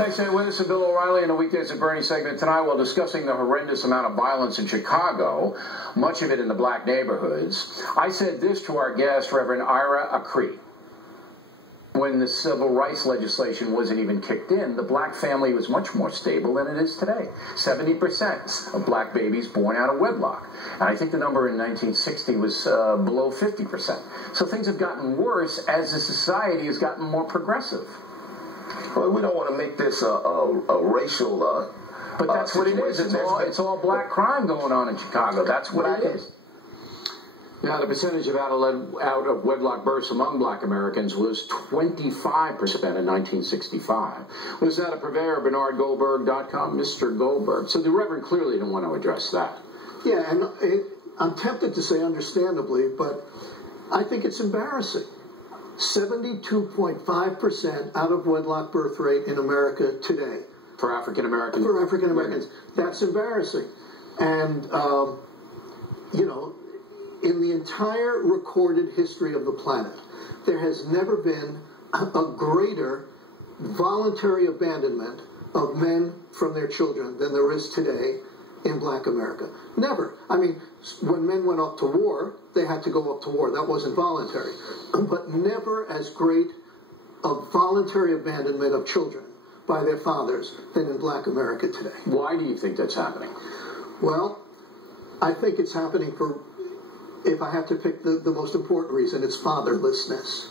Thanks, Ed. This is Bill O'Reilly in a Weekdays at Bernie segment tonight. While discussing the horrendous amount of violence in Chicago, much of it in the black neighborhoods, I said this to our guest, Reverend Ira Acree. When the civil rights legislation wasn't even kicked in, the black family was much more stable than it is today. 70% of black babies born out of wedlock. And I think the number in 1960 was below 50%. So things have gotten worse as the society has gotten more progressive. Well, we don't want to make this a racial but that's what it is. It's all black crime going on in Chicago. That's what it is. Now, the percentage of out-of-wedlock births among black Americans was 25% in 1965. Was that a purveyor of BernardGoldberg.com? Mr. Goldberg. So the Reverend clearly didn't want to address that. Yeah, and I'm tempted to say understandably, but I think it's embarrassing. 72.5% out-of-wedlock birth rate in America today. For African Americans? For African Americans. That's embarrassing. And, you know, in the entire recorded history of the planet, there has never been a greater voluntary abandonment of men from their children than there is today in black America. Never. I mean, when men went off to war, they had to go off to war. That wasn't voluntary. But never as great a voluntary abandonment of children by their fathers than in black America today. Why do you think that's happening? Well, I think it's happening for, if I have to pick the most important reason, it's fatherlessness.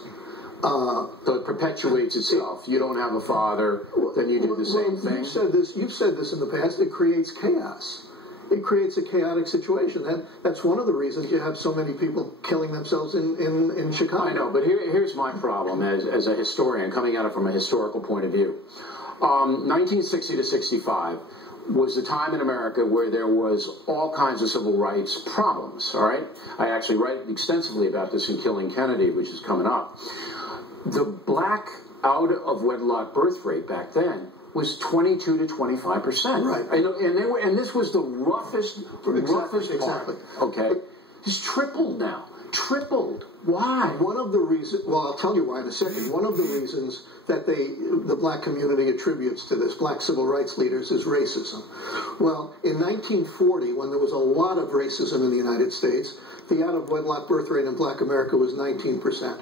So it perpetuates itself. You don't have a father, then you do the same thing. You've said this in the past. It creates chaos. It creates a chaotic situation. That's one of the reasons you have so many people killing themselves in Chicago. I know, but here's my problem as a historian, coming at it from a historical point of view. 1960 to 65 was the time in America where there was all kinds of civil rights problems, all right? I actually write extensively about this in Killing Kennedy, which is coming up. The black out-of-wedlock birth rate back then was 22 to 25%. Right. And this was the roughest part. Exactly. Okay. It's tripled now. Tripled. Why? One of the reasons, well, I'll tell you why in a second. One of the reasons that the black community attributes to this, black civil rights leaders, is racism. Well, in 1940, when there was a lot of racism in the United States, the out-of-wedlock birth rate in black America was 19%.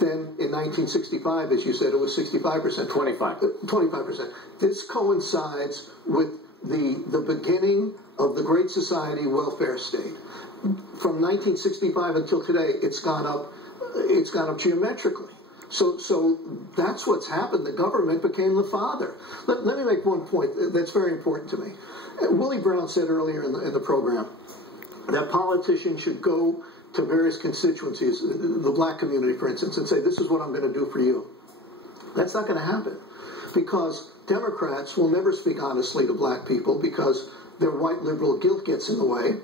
Then in 1965, as you said, it was 65%. 25%. This coincides with the beginning of the Great Society welfare state. From 1965 until today, it's gone up geometrically. So that's what's happened. The government became the father. Let me make one point that's very important to me. Willie Brown said earlier in the program that politicians should go to various constituencies, the black community, for instance, and say, this is what I'm going to do for you. That's not going to happen, because Democrats will never speak honestly to black people because their white liberal guilt gets in the way,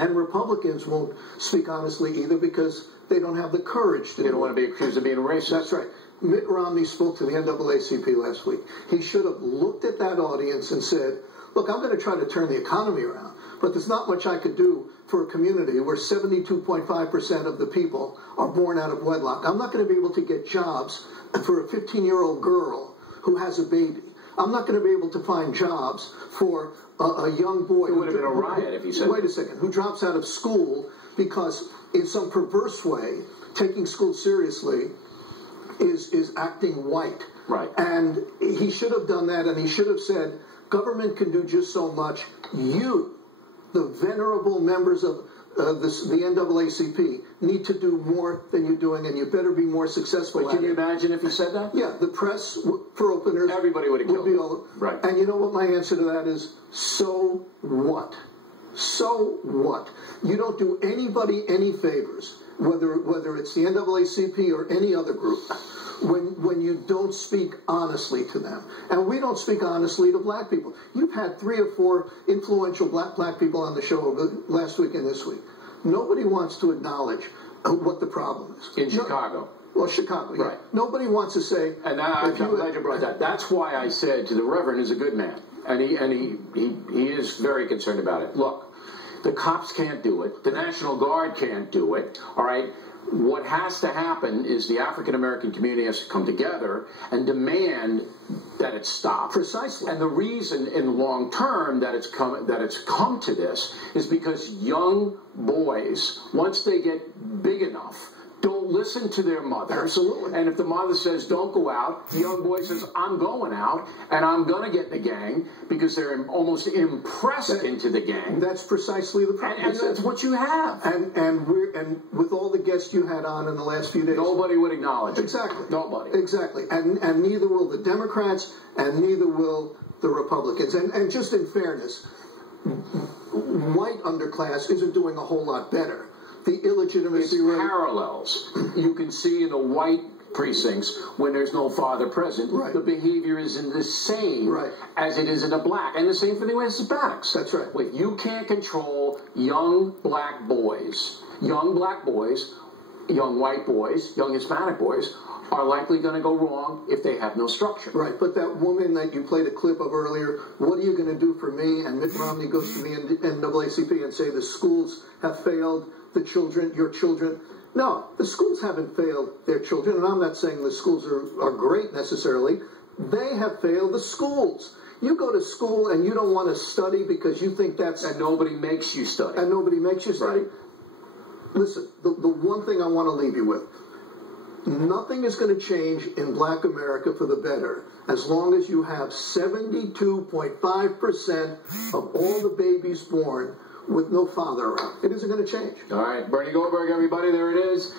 and Republicans won't speak honestly either because they don't have the courage to. They don't want to be accused of being racist. That's right. Mitt Romney spoke to the NAACP last week. He should have looked at that audience and said, look, I'm going to try to turn the economy around, but there's not much I could do for a community where 72.5% of the people are born out of wedlock. I'm not going to be able to get jobs for a 15-year-old girl who has a baby. I'm not going to be able to find jobs for a young boy. It would have been a riot if you said. Wait a second. Who drops out of school because, in some perverse way, taking school seriously is acting white. Right. And he should have done that, and he should have said, government can do just so much. You, the venerable members of the NAACP, need to do more than you're doing, and you better be more successful. But can you imagine if he said that? Yeah, the press for openers. Everybody would have killed him. Right. And you know what my answer to that is? So what? So what? You don't do anybody any favors, whether it's the NAACP or any other group, when you don't speak honestly to them. And we don't speak honestly to black people. You've had 3 or 4 influential black people on the show over last week and this week. Nobody wants to acknowledge what the problem is. In Chicago. Well, Chicago, yeah. Right. Nobody wants to say. And I'm glad you brought that. That's why I said to the Reverend is a good man, and he is very concerned about it. Look, the cops can't do it. The National Guard can't do it. All right. What has to happen is the African American community has to come together and demand that it's stopped. Precisely. And the reason in the long term that it's come to this is because young boys, once they get big enough, don't listen to their mothers. Absolutely. And if the mother says, don't go out, the young boy says, I'm going out, and I'm going to get in the gang, because they're almost impressed into the gang. That's precisely the problem. And that's what you have. And with all the guests you had on in the last few days, Nobody would acknowledge it. Exactly. Nobody. Exactly. And neither will the Democrats, and neither will the Republicans. And just in fairness, white underclass isn't doing a whole lot better. The illegitimacy It's rate parallels. You can see in the white precincts, when there's no father present, Right. the behavior is the same Right. as it is in a black. And the same for the Hispanics. That's right. Like, you can't control young black boys, young white boys, young Hispanic boys are likely going to go wrong if they have no structure. Right, but that woman that you played a clip of earlier, what are you going to do for me? And Mitt Romney goes to the NAACP and say the schools have failed the children, your children. No, the schools haven't failed their children, and I'm not saying the schools are great necessarily. They have failed the schools. You go to school and you don't want to study because you think that's... And nobody makes you study. And nobody makes you study. Right. Listen, the one thing I want to leave you with, nothing is going to change in black America for the better as long as you have 72.5% of all the babies born with no father around. It isn't going to change. All right, Bernie Goldberg, everybody, there it is.